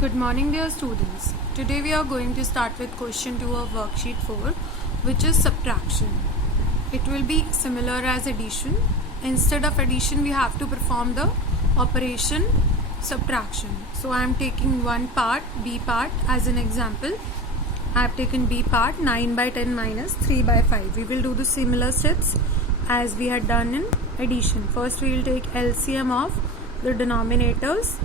Good morning, dear students. Today we are going to start with question 2 of worksheet 4, which is subtraction. It will be similar as addition. Instead of addition, we have to perform the operation subtraction. So I am taking one part, B part, as an example. I have taken B part, 9 by 10 minus 3 by 5. We will do the similar steps as we had done in addition. First we will take LCM of the denominators.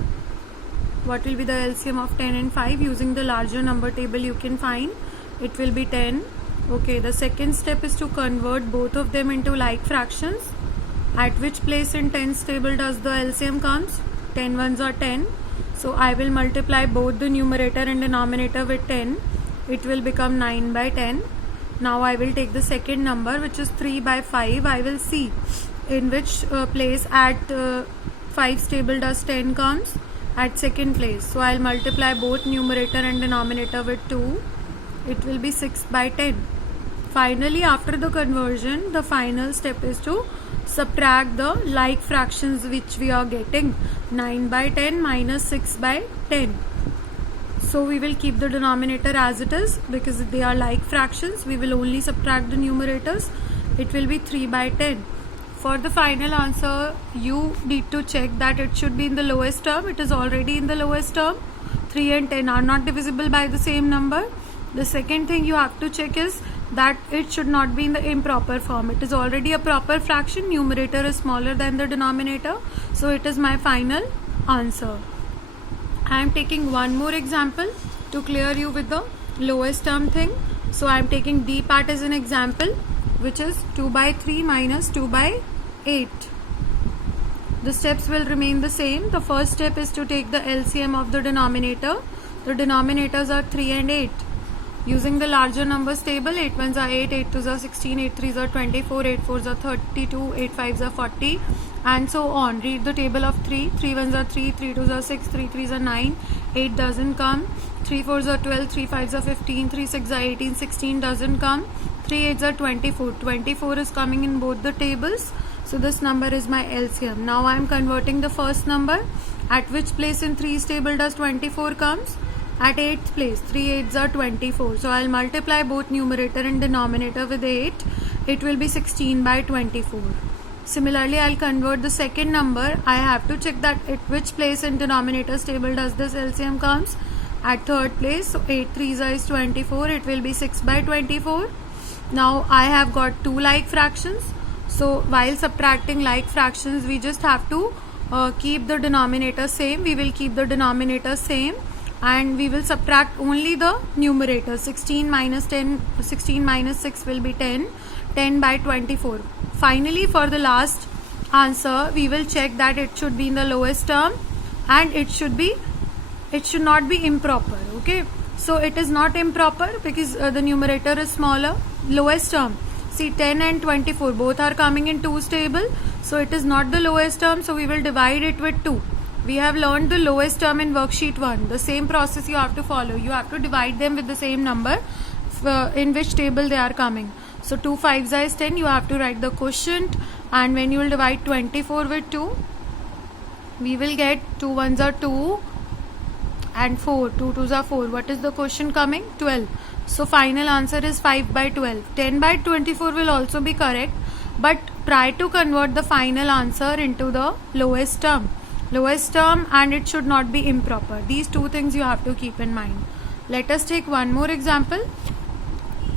What will be the LCM of 10 and 5? Using the larger number table you can find. It will be 10. Okay, the second step is to convert both of them into like fractions. At which place in 10's table does the LCM comes? 10 ones are 10. So I will multiply both the numerator and denominator with 10. It will become 9 by 10. Now I will take the second number, which is 3 by 5. I will see in which place at 5's table does 10 comes. At second place. So I'll multiply both numerator and denominator with 2. It will be 6 by 10. Finally, after the conversion, the final step is to subtract the like fractions which we are getting. 9 by 10 minus 6 by 10. So we will keep the denominator as it is because they are like fractions. We will only subtract the numerators. It will be 3 by 10. For the final answer, you need to check that it should be in the lowest term. It is already in the lowest term. 3 and 10 are not divisible by the same number. The second thing you have to check is that it should not be in the improper form. It is already a proper fraction. Numerator is smaller than the denominator. So it is my final answer. I am taking one more example to clear you with the lowest term thing. So I am taking D part as an example, which is 2 by 3 minus 2 by 8. The steps will remain the same. The first step is to take the LCM of the denominator. The denominators are 3 and 8. Using the larger numbers table, 8 ones are 8, 8 twos are 16, 8 threes are 24, 8 fours are 32, 8 fives are 40, and so on. Read the table of 3. 3 ones are 3, 3 twos are 6, 3 threes are 9, 8 doesn't come. 3 fours are 12, 3 fives are 15, 3 sixes are 18, 16 doesn't come. 3 eights are 24. 24 is coming in both the tables. So this number is my LCM. Now I am converting the first number. At which place in 3's table does 24 comes? At 8th place. 3 eights are 24. So I'll multiply both numerator and denominator with 8. It will be 16 by 24. Similarly, I'll convert the second number. I have to check that at which place in denominator's table does this LCM comes? At third place. So 8 threes is 24. It will be 6 by 24. Now I have got two like fractions. So while subtracting like fractions, we just have to keep the denominator same. We will keep the denominator same and we will subtract only the numerator. 16 minus 10, 16 minus 6 will be 10. 10 by 24. Finally, for the last answer, we will check that it should be in the lowest term and it should not be improper. Okay. So it is not improper because the numerator is smaller. Lowest term. See, 10 and 24 both are coming in 2's table. So it is not the lowest term. So we will divide it with 2. We have learned the lowest term in worksheet 1. The same process you have to follow. You have to divide them with the same number in which table they are coming. So 2 fives is 10. You have to write the quotient. And when you will divide 24 with 2, we will get 2 ones are 2 and 4. 2 twos are 4. What is the quotient coming? 12. So final answer is 5 by 12. 10 by 24 will also be correct. But try to convert the final answer into the lowest term. Lowest term, and it should not be improper. These two things you have to keep in mind. Let us take one more example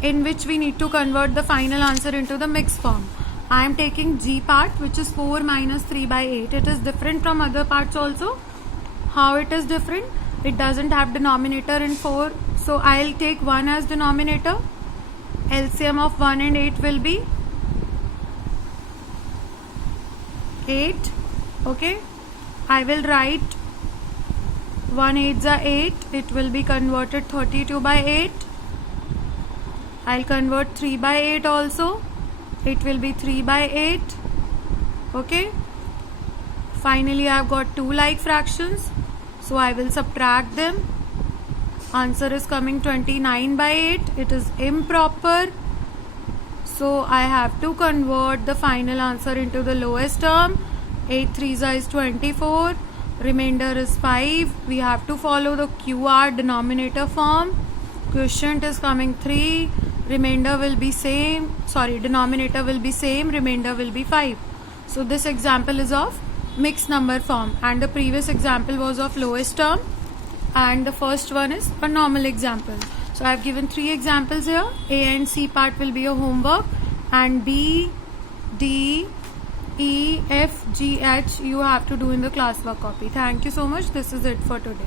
in which we need to convert the final answer into the mixed form. I am taking G part, which is 4 minus 3 by 8. It is different from other parts also. How it is different? It doesn't have denominator in 4. So I'll take 1 as denominator. LCM of 1 and 8 will be 8. Okay. I will write 1 8s are 8. It will be converted 32 by 8. I'll convert 3 by 8 also. It will be 3 by 8. Okay. Finally, I have got two like fractions. So I will subtract them. Answer is coming 29 by 8. It is improper. So I have to convert the final answer into the lowest term. 8 threes is 24. remainder is 5. We have to follow the QR denominator form. Quotient is coming 3, remainder will be same, denominator will be same, remainder will be 5. So this example is of mixed number form, and the previous example was of lowest term, and the first one is a normal example. So I have given 3 examples here. A and C part will be your homework, and B, D, E, F, G, H you have to do in the classwork copy. Thank you so much. This is it for today.